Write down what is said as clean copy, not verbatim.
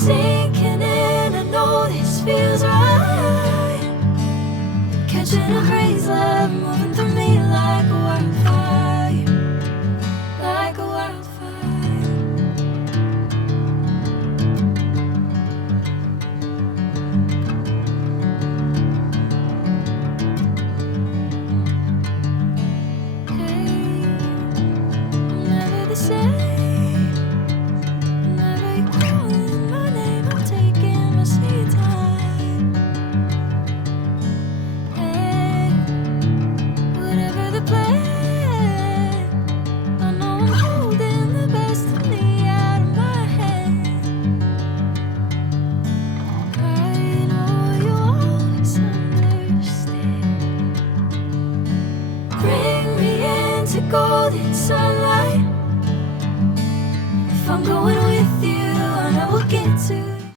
sinking in, I know this feels right. Catching a breeze, love moving through me like a wildfire, like a wildfire. Hey, I'm never the same. Golden sunlight. If I'm going with you, I know we'll get to